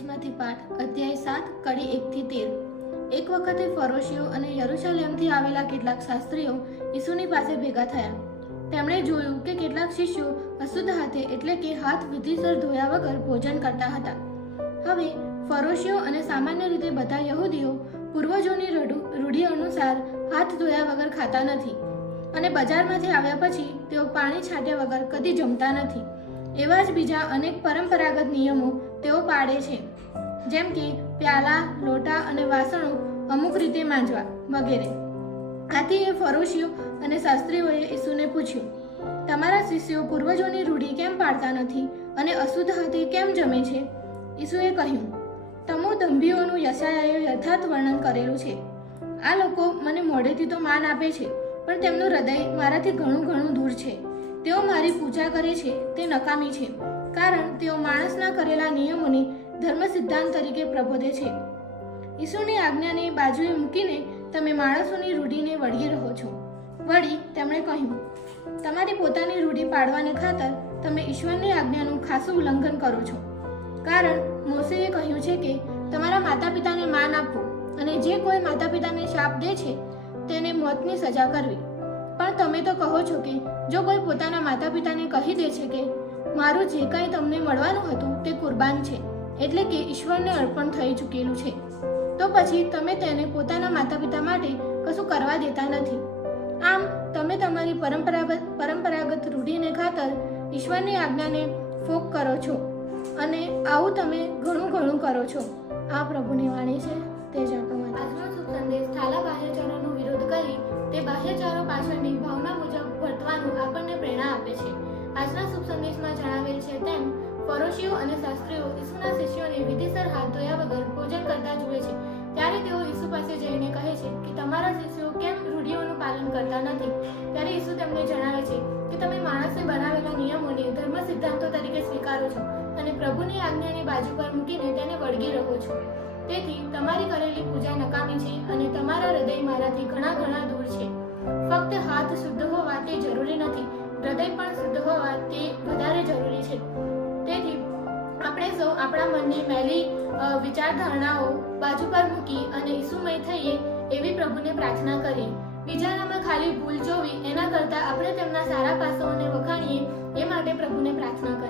સંદેશમાંથી પાઠ, અધ્યાય સાત, કડી એકથી તેર. એક વખતે ફરોશીઓ અને યરુશલેમથી આવેલા કેટલાક શાસ્ત્રીઓ ઈસુની પાસે ભેગા થયા. તેમણે જોયું કે કેટલાક શિષ્યો અશુદ્ધ હાથે એટલે કે હાથ વિધિસર ધોયા વગર ભોજન કરતા હતા. હવે ફરોશીઓ અને સામાન્ય રીતે બધા યહૂદીઓ પૂર્વજોની રૂઢિ અનુસાર હાથ ધોયા વગર ખાતા નથી અને બજારમાંથી આવ્યા પછી તેઓ પાણી છાંટ્યા વગર કદી જમતા નથી. એવા જ બીજા અનેક પરંપરાગત નિયમો તેઓ પાડે છે. જેમ કે પ્યાલા, લોટા અને વાસણો અમુક રીતે માંજવા વગેરે. આથી એ ફરોશીઓ અને શાસ્ત્રીઓએ ઈસુને પૂછ્યું, તમારા શિષ્યો પૂર્વજોની રૂઢી કેમ પાડતા નથી અને અશુદ્ધ હાથે કેમ જમે છે? ઈસુએ કહ્યું, તમો દંભીઓનું યશાયાએ યથાર્થ વર્ણન કરેલું છે. આ લોકો મને મોઢેથી તો માન આપે છે, પણ તેમનું હૃદય મારાથી ઘણું ઘણું દૂર છે. તેઓ મારી પૂજા કરે છે, તે નકામી છે, કારણ તેઓ માણસના કરેલા નિયમોને ધર્મ સિદ્ધાંત તરીકે પ્રબોધે છે. ઈસુની આજ્ઞાને બાજુએ મૂકીને તમે માણસોની રૂઢીને વળગી રહો છો. વળી તેમણે કહ્યું, તમારી પોતાની રૂઢી પાડવાને ખાતર તમે ઈશ્વરની આજ્ઞાનું ખાસું ઉલ્લંઘન કરો છો. કારણ મોસેએ કહ્યું છે કે તમારા માતા પિતાને માન આપવું અને જે કોઈ માતા પિતાને શાપ દે છે, તેને મોતની સજા કરવી. પણ તમે તો કહો છો કે જો કોઈ પોતાના માતા પિતાને કહી દે છે કે મારું જે કાંઈ તમને મળવાનું હતું તે કુરબાન છે, એટલે કે ઈશ્વરને અર્પણ થઈ ચૂકેલું છે, તો પછી તમે તેને પોતાના માતા પિતા માટે કશું કરવા દેતા નથી. આમ, તમે તમારી પરંપરાગત પરંપરાગત રૂઢિને ખાતર ઈશ્વરની આજ્ઞાને ફોક કરો છો અને આવું તમે ઘણું ઘણું કરો છો. આ પ્રભુની વાણી છે. તે જ સંદેશ ફરોશીઓ અને શાસ્ત્રીઓ ઈસુના શિષ્યોને વિધિસર હાથ ધોયા વગર ભોજન કરતા જુએ છે. ત્યારે તેઓ ઈસુ પાસે જઈને કહે છે કે, તમારા શિષ્યો કેમ રૂઢિઓનું પાલન કરતા નથી? ત્યારે ઈસુ તેમને જણાવે છે કે, તમે માણસે બનાવેલા નિયમોને ધર્મ સિદ્ધાંતો તરીકે સ્વીકારો છો અને પ્રભુની આજ્ઞાને બાજુ પર મૂકીને તેને વળગી રહો છો. તેથી તમારી કરેલી પૂજા નકામી છે અને તમારા હૃદય મારાથી ઘણા ઘણા દૂર છે. ફક્ત હાથ શુદ્ધ હોવા તે જરૂરી નથી. હૃદય પણ શુદ્ધ હોવા તે આપણે મનની મેલી વિચારધારણાઓ બાજુ પર મૂકી અને ઈસુમય થઈએ એવી પ્રભુને પ્રાર્થના કરીએ. બીજાનામાં ખાલી ભૂલ જોવી એના કરતાં આપણે તેમના સારા પાસાઓને વખાણીએ એ માટે પ્રભુને પ્રાર્થના કરીએ.